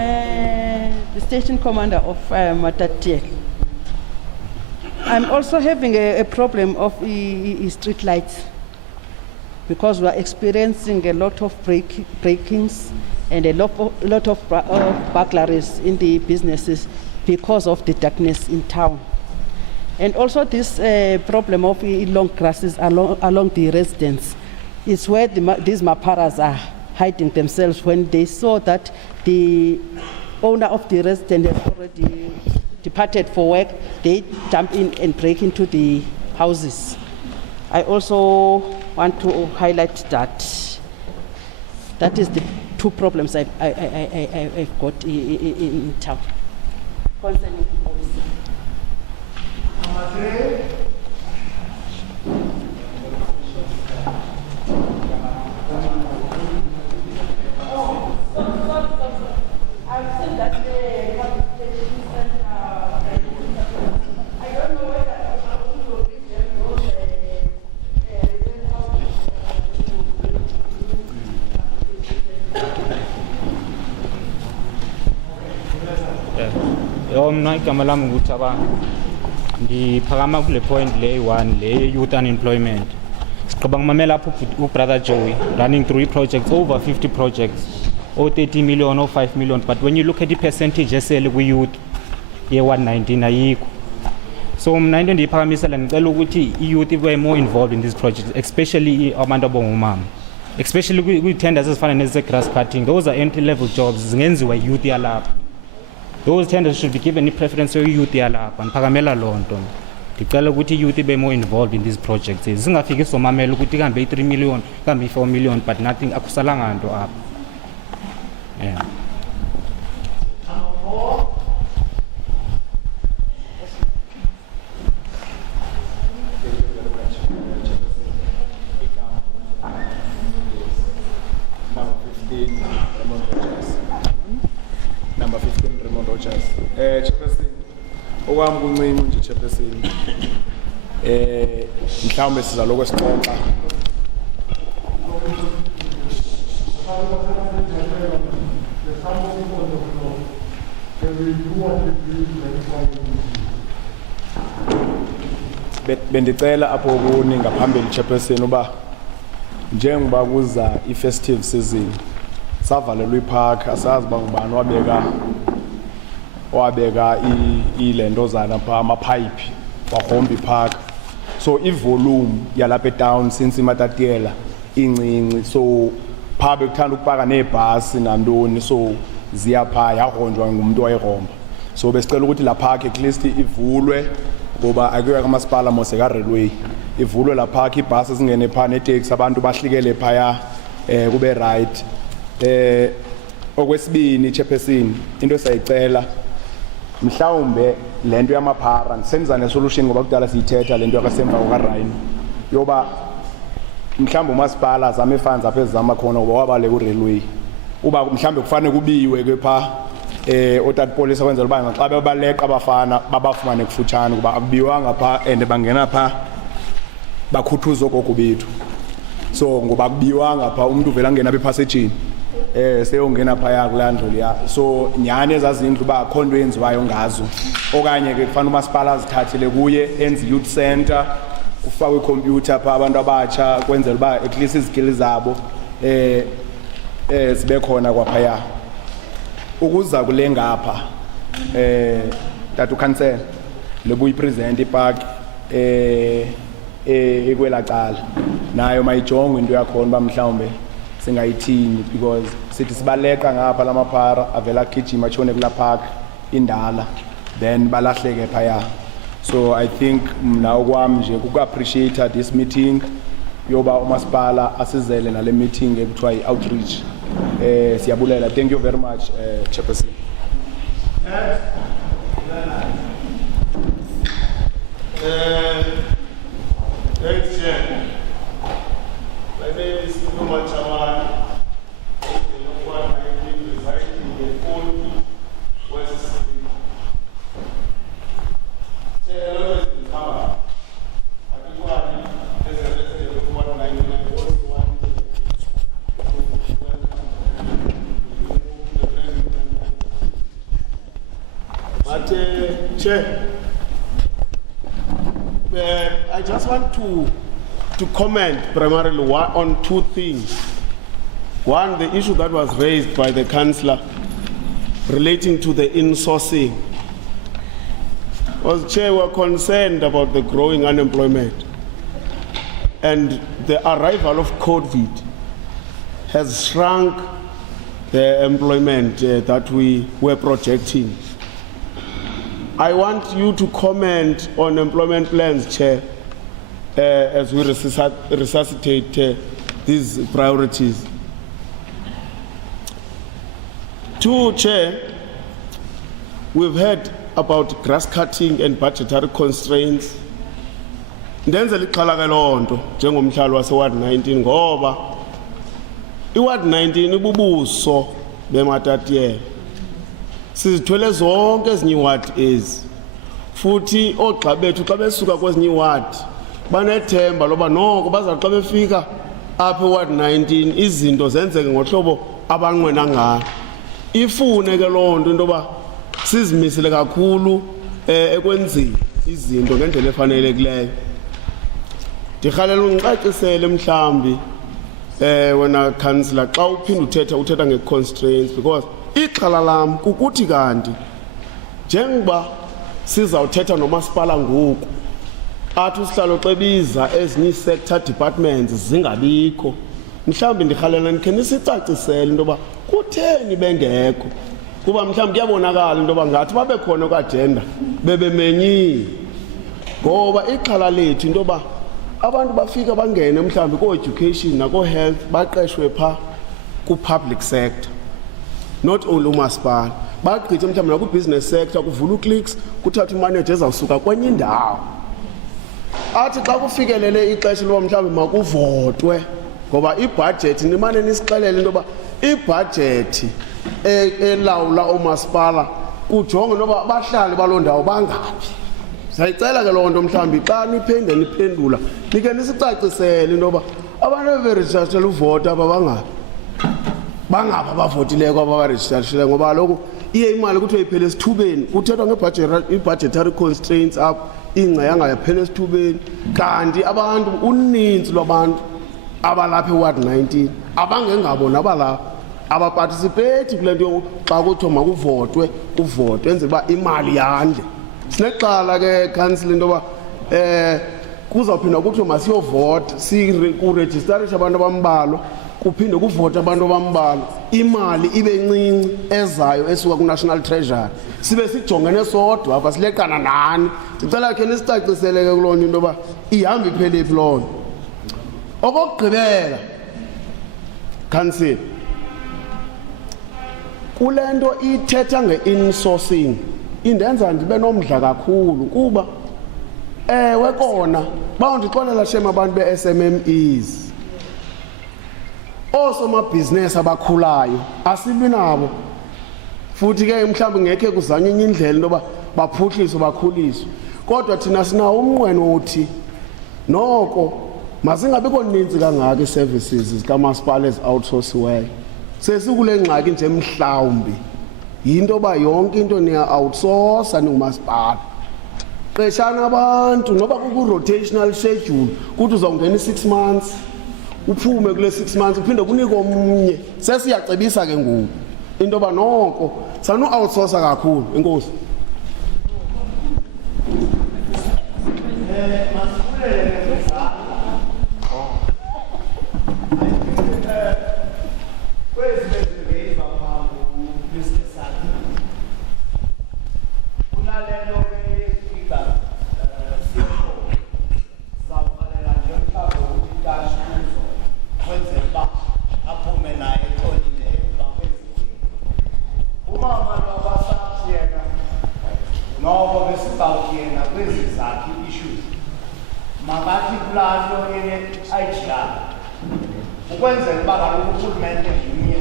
the station commander of Matatiele. I'm also having a problem of street lights, because we are experiencing a lot of break-ins and a lot of burglaries in the businesses because of the darkness in town. And also this problem of long grasses along the residents is where these maparas are hiding themselves when they saw that the owner of the residence has already departed for work, they jump in and break into the houses. I also want to highlight that that is the two problems I've got in town concerning housing. Number 3. I've seen that I don't know whether I'm going to read Mna igama lami nguThaba ndiphakama kule point le one le youth unemployment. Siqhubeka ngimamela lapho ubrother Joey running 3 projects, over 50 projects, or 30 million or 5 million, but when you look at the percentage esele ku youth ye 119 ayikho. So mna into ndiyiphakamisela ngicela ukuthi i-youth ibe more involved in these projects, especially abantu abongumama, especially kwi-tenders ezifana neze-grass cutting. Those are entry level jobs zingenziwa youth yalapha. Those tenders should be given a preference to youth yalapha. Ngiphakamela loo nto. Ndicela ukuthi youth ibe more involved in these projects. Singafiki somamela ukuthi kambe 3 million, kambe 4 million, but nothing akusalanga nto apha. Yeah. Number 15, Raymond Rogers. Chairperson, okwami kuncinci nje chairperson. Mhlawumbe sizaloko sixoxa. Bendicela apho kuni ngaphambili chairperson uba njengoba kuza i-festive season savalelwa ipark, asazi uba ngubani wabeka ilentozana pha amapipe wahomba ipark. So ivolume yalapha etown since Matatiele incinci, so pha bekuthanda ukupaka neebhasi nantoni, so ziyapha yahonjwa ngumuntu wayehomba. So besicela ukuthi la park at least ivulwe ngoba akuyo kamasipala mose ka-railway, ivulwe la park, ibhasi zingene pha neteksi, abantu bahlikele phaya kube right. Okwesibini chairperson, into sayicela mhlawumbe lento yamaphara senza nesolution ngoba kudala siyithetha lento yakasemva kukaRhino yoba mhlawumbe umasipala azame funds apha ezama khona ngoba wabale ku-railway uba mhlawumbe kufanele kubiwe ke pha othat police kwenzela uba xa bebaleqa abafana babafumane kufutshane kuba akubiwanga pha and bangena pha bakhuthuza ogogo bethu. So ngoba akubiwanga pha umuntu uvela ngena ephasejini seyongena phaya kulandlo ya, so nyane ezazindlu ba akho nto yenziwayo ngazo, okanye ke kufanele umasipala azithathele kuye enze youth center, kufakwe icomputer pha abantu abatsha kwenzela uba at least izikili zabo zibe khona kwaphaya. Ukuza kule ngapha tatu council lebuyipresent ipark ekwela cala nayo mayijonge into yakhona uba mhlawumbe singayithini, because sithi sibaleqa ngapha lamaphara avela gijima atshone kula park indala then balahleke phaya. So I think mna okwami nje kuku-appreciate this meeting yoba umasipala asizele nale meeting ekuthiwa i-outreach. Siyabulela. Thank you very much, Chairperson. Thanks, Chair. My name is Numa Chaman. I'm residing in 40 West Street. Chair, hello, Mr. Hammer. As a resident of 199, I also want to But, Chair, I just want to comment primarily on two things. One, the issue that was raised by the councillor relating to the insourcing. As Chair, we're concerned about the growing unemployment, and the arrival of COVID has shrunk the employment that we were projecting. I want you to comment on employment plans, Chair, as we resuscitate these priorities. 2, Chair, we've heard about grass cutting and budgetary constraints. Ndenzela ixhala ke lonto njengomhlali wase-Ward 19 ngoba i-Ward 19 ibubuso beMatatiele. Sizithwele zonke ezinye iward ezi. Futhi ogxa bethu xa besuka kwezinye iward banethemba loba noko bazathi xa befika apha eWard 19 izinto zenzeke ngohlobo abanqwena ngalo. Ifune ke lonto into ba sizimisele kakhulu ekwenzeni izinto ngendlela efanelekileyo. Ndikhalela ungicacisele mhlambi wena councillor xa uphinda uthetha nge-constraints because ixhala lam kukuthi kanti njengoba sizawuthetha nomasipala ngoku athi usihlalo xebiza ezinye sector departments zingabikho mhlambi ndikhalela ndikhe nisicacisele into yoba kutheni bengekho kuba mhlambi kuyabonakala into yoba ngathi babe khona ku-agenda bebemenyile ngoba ixhala lethu into yoba abantu bafika bangene mhlambi ko-education nako-health baqeshwe phaa ku-public sector not only umasipala bagqithe mhlawumbi naku-business sector kuvula uclicks kuthatha umanager ezawusuka kwenye indawo athi xa kufikelele ixesha loba mhlawumbi makuvotwe ngoba ibhajethi nimane nisixelele into yoba ibhajethi elawula umasipala kujonge noba abahlali baloo ndawo bangaphi. Sayicela ke loo nto mhlawumbi xa niphinde niphendula nike nisicacisele into yoba abantu beberejistarisele uvota aba bangapha abavotileyo ababarejistarisile ngoba kaloku iye imali kuthiwa iphele esithubeni kuthethwa nge-budgetary constraints apho ingca yangayaphela esithubeni kanti abantu uninzi lwabantu abalapha eWard 19 abangengabona abalapha abaparticipate kule nto xa kuthiwa makuvotwe enzela uba imali yande. Sinexhala ke council into yoba kuzawuphinda kuthiwe masiyovota kurejistarisha abantu abambalwa kuphinde kuvote abantu abambalwa imali ibe ncinci ezayo esuka ku-national treasury sibe sijongene sodwa apha sileqana nani. Ndicela khe nisicacisele ke kuloo nto into yoba ihamba ipheliphi loo nto. Okokugqibela council kule nto ithetha nge-insourcing indenza ndibe nomdla kakhulu kuba ewe kona bawundixolela shem abantu be-SMMEs oosomabhizinesi abakhulayo asilwi nabo futhi ke mhlawumbi ngekhe kuzanywe enye indlela into yoba baphuhliswe bakhuliswe kodwa thina sinawo umnqweno wothi noko mazingabikho ninzi kangaka ii-services zikamasipala ezi-outsourciweyo sesikule ngxaki nje mhlawumbi yinto yoba yonke into niya-outsourca ningumasipala. Qeshana abantu noba kuku-rotational schedule kuthi uzawungena i-6 months uphume kule 6 months uphinde kunike omnye sesiyacebisa ke ngoku into yoba noko sanu-outsourca kakhulu. Enkosi. Makathi kulalo IGR ukwenzela uba kaloku urhulumente nginye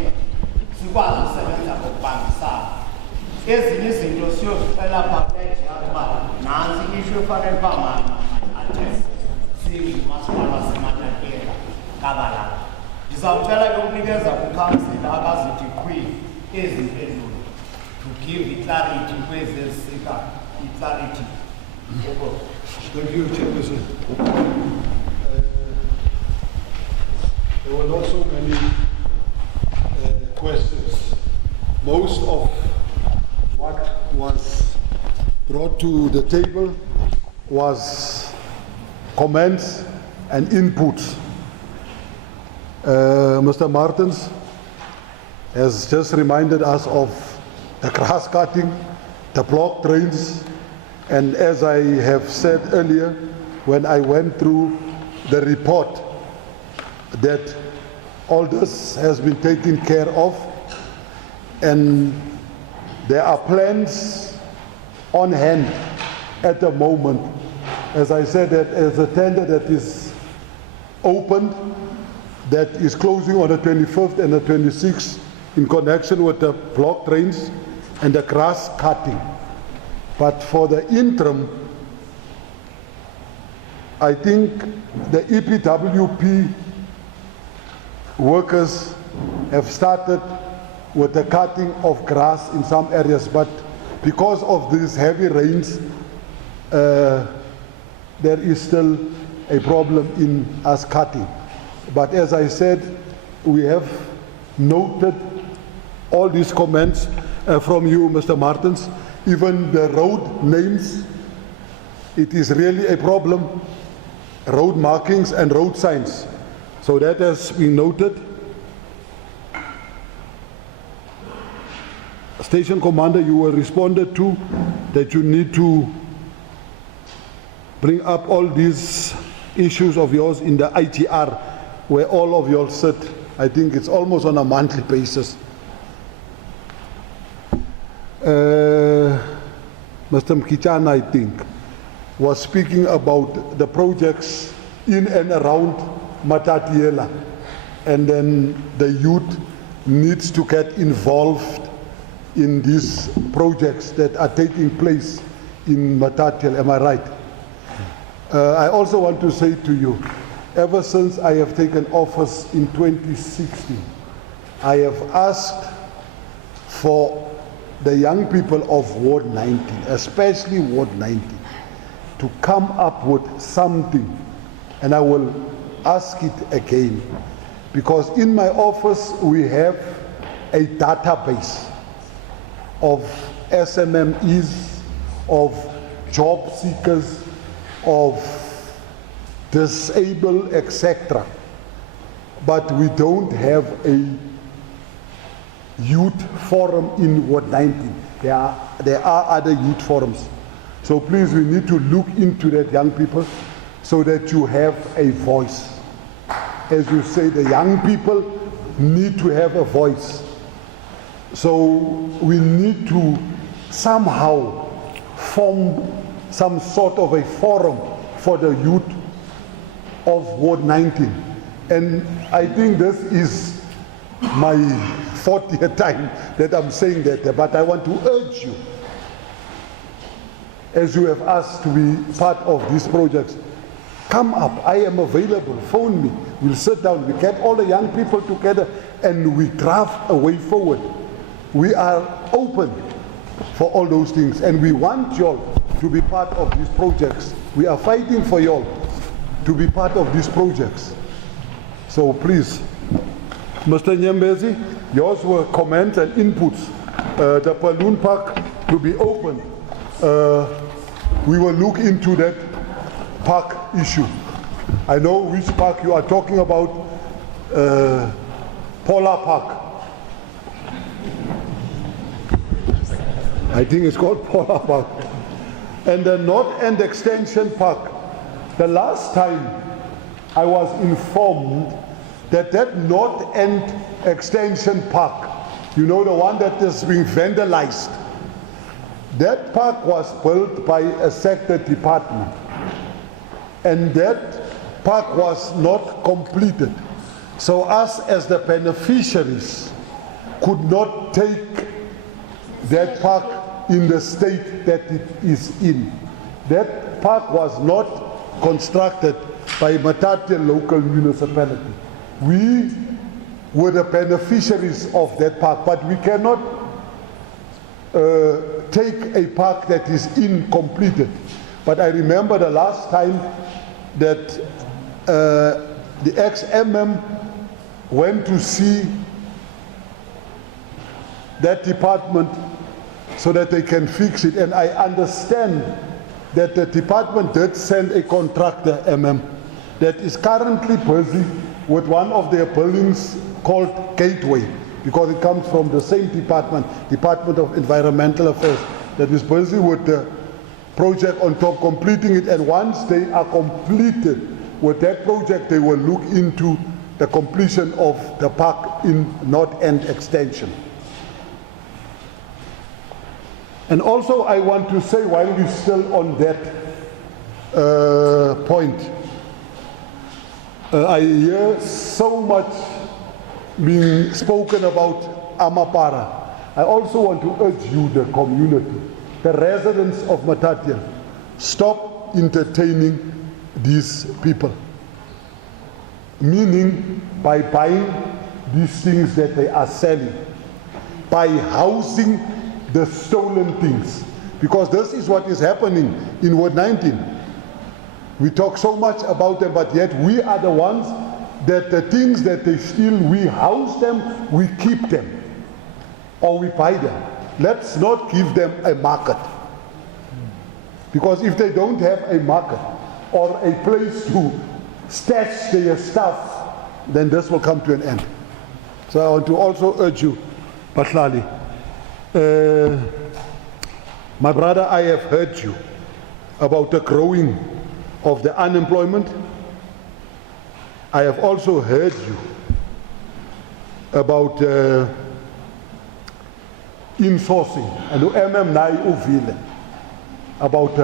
sikwazi ukusebenza ngokubambisana. Ezinye izinto siyozicela phaa kule-IGR uba nantsi ishu efanele uba ma-address singumasipala waseMatatiele kabalala. Ndizawucela ke ukunikeza kukhansila abazithi qhwi ezi mpendulo to give i-clarity kwezi ezisika i-clarity. Thank you, Chairperson. There were not so many questions. Most of what was brought to the table was comments and input. Mr. Martins, has just reminded us of the grass cutting, the block drains, and as I have said earlier, when I went through the report, that all this has been taken care of, and there are plans on hand at the moment. As I said, that as a tender that is opened, that is closing on the 25th and the 26th in connection with the block drains and the grass cutting. But for the interim, I think the EPWP workers have started with the cutting of grass in some areas, but because of these heavy rains, there is still a problem in us cutting. But as I said, we have noted all these comments from you, Mr. Martins. Even the road names, it is really a problem. Road markings and road signs. So that has been noted. Station Commander, you were responded to that you need to bring up all these issues of yours in the ITR where all of you all sit. I think it's almost on a monthly basis. Mr. Mkhichana, I think, was speaking about the projects in and around Matatiele, and then the youth needs to get involved in these projects that are taking place in Matatiele. Am I right? I also want to say to you, ever since I have taken office in 2016, I have asked for the young people of Ward 19, especially Ward 19, to come up with something, and I will ask it again, because in my office we have a database of SMMEs, of job seekers, of disabled, etc. But we don't have a youth forum in Ward 19. There are other youth forums. So please, we need to look into that, young people, so that you have a voice. As you say, the young people need to have a voice. So we need to somehow form some sort of a forum for the youth of Ward 19. And I think this is my 40th time that I'm saying that, but I want to urge you, as you have asked to be part of these projects, come up. I am available. Phone me. We'll sit down. We get all the young people together and we draft a way forward. We are open for all those things, and we want you all to be part of these projects. We are fighting for you all to be part of these projects. So please, Mr. Nyembezi, yours were comments and inputs. The balloon park to be open. We will look into that park issue. I know which park you are talking about, Polar Park. I think it's called Polar Park. And the North End Extension Park. The last time I was informed that that North End Extension Park, you know, the one that is being vandalized, that park was built by a sector department, and that park was not completed. So us as the beneficiaries could not take that park in the state that it is in. That park was not constructed by Matatiele local municipality. We were the beneficiaries of that park, but we cannot take a park that is incompleted. But I remember the last time that the ex-MM went to see that department so that they can fix it, and I understand that the department did send a contractor, MM, that is currently busy with one of their buildings called Gateway, because it comes from the same department, Department of Environmental Affairs, that is busy with the project on top, completing it, and once they are completed with that project, they will look into the completion of the park in North End extension. And also I want to say, while we're still on that point, I hear so much being spoken about Amapara. I also want to urge you, the community, the residents of Matatiele, stop entertaining these people. Meaning by buying these things that they are selling, by housing the stolen things. Because this is what is happening in Ward 19. We talk so much about them, but yet we are the ones that the things that they steal, we house them, we keep them, or we buy them. Let's not give them a market. Because if they don't have a market or a place to stash their stuff, then this will come to an end. So I want to also urge you, Bahlali, my brother, I have heard you about the growing of the unemployment. I have also heard you about insourcing, and nai uvile about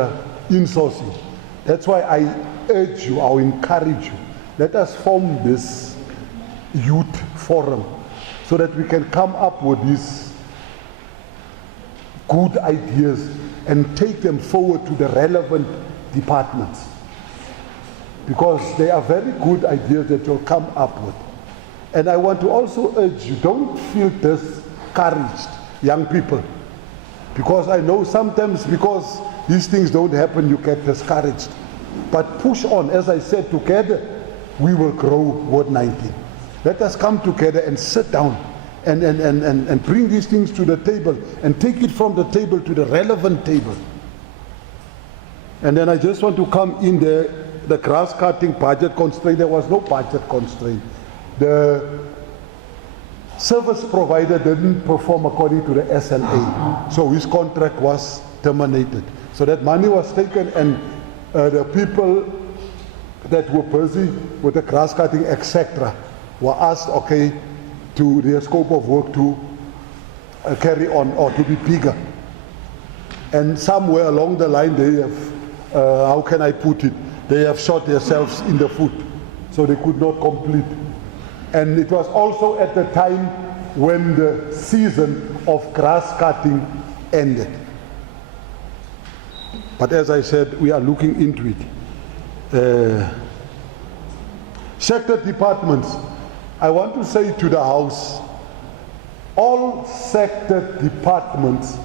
insourcing. That's why I urge you, I encourage you, let us form this youth forum so that we can come up with these good ideas and take them forward to the relevant departments, because they are very good ideas that you'll come up with. And I want to also urge you, don't feel discouraged, young people, because I know sometimes because these things don't happen, you get discouraged. But push on. As I said, together we will grow Ward 19. Let us come together and sit down and bring these things to the table and take it from the table to the relevant table. And then I just want to come in the grass cutting budget constraint. There was no budget constraint. The service provider didn't perform according to the SLA, so his contract was terminated. So that money was taken, and the people that were busy with the grass cutting, etc., were asked, okay, to their scope of work to carry on or to be bigger. And somewhere along the line they have, how can I put it, they have shot themselves in the foot, so they could not complete. And it was also at the time when the season of grass cutting ended. But as I said, we are looking into it. Sector departments, I want to say to the House, all sector departments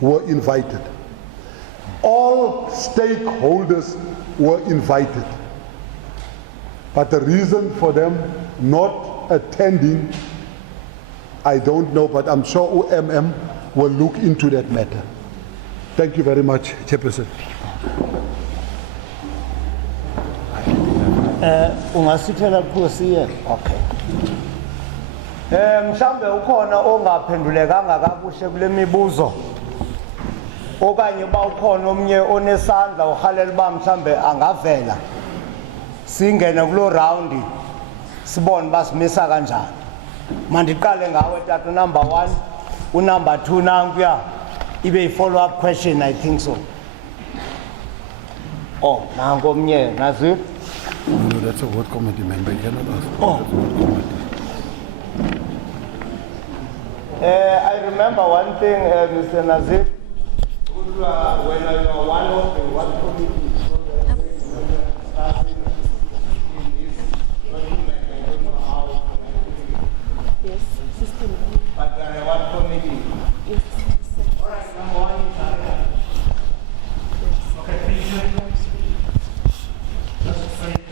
were invited. All stakeholders were invited. But the reason for them not attending, I don't know, but I'm sure OMM will look into that matter. Thank you very much, Chairperson. Ungasithela kusiye. Okay. Mhlambe ukhona ongaphendulekanga kakuhle kule mibuzo. Okanye ba ukhona omnye onesandla uhalela ba mhlambe angavela. Singene kulo round sibone basimisa kanjani. Mandiqale ngawe tata number 1, number 2 nankuya. Ibe follow up question, I think so. Oh, nango omnye nazi. No, that's a ward committee member. You cannot ask. Oh. I remember one thing, Mr. Nazir. When I was one of the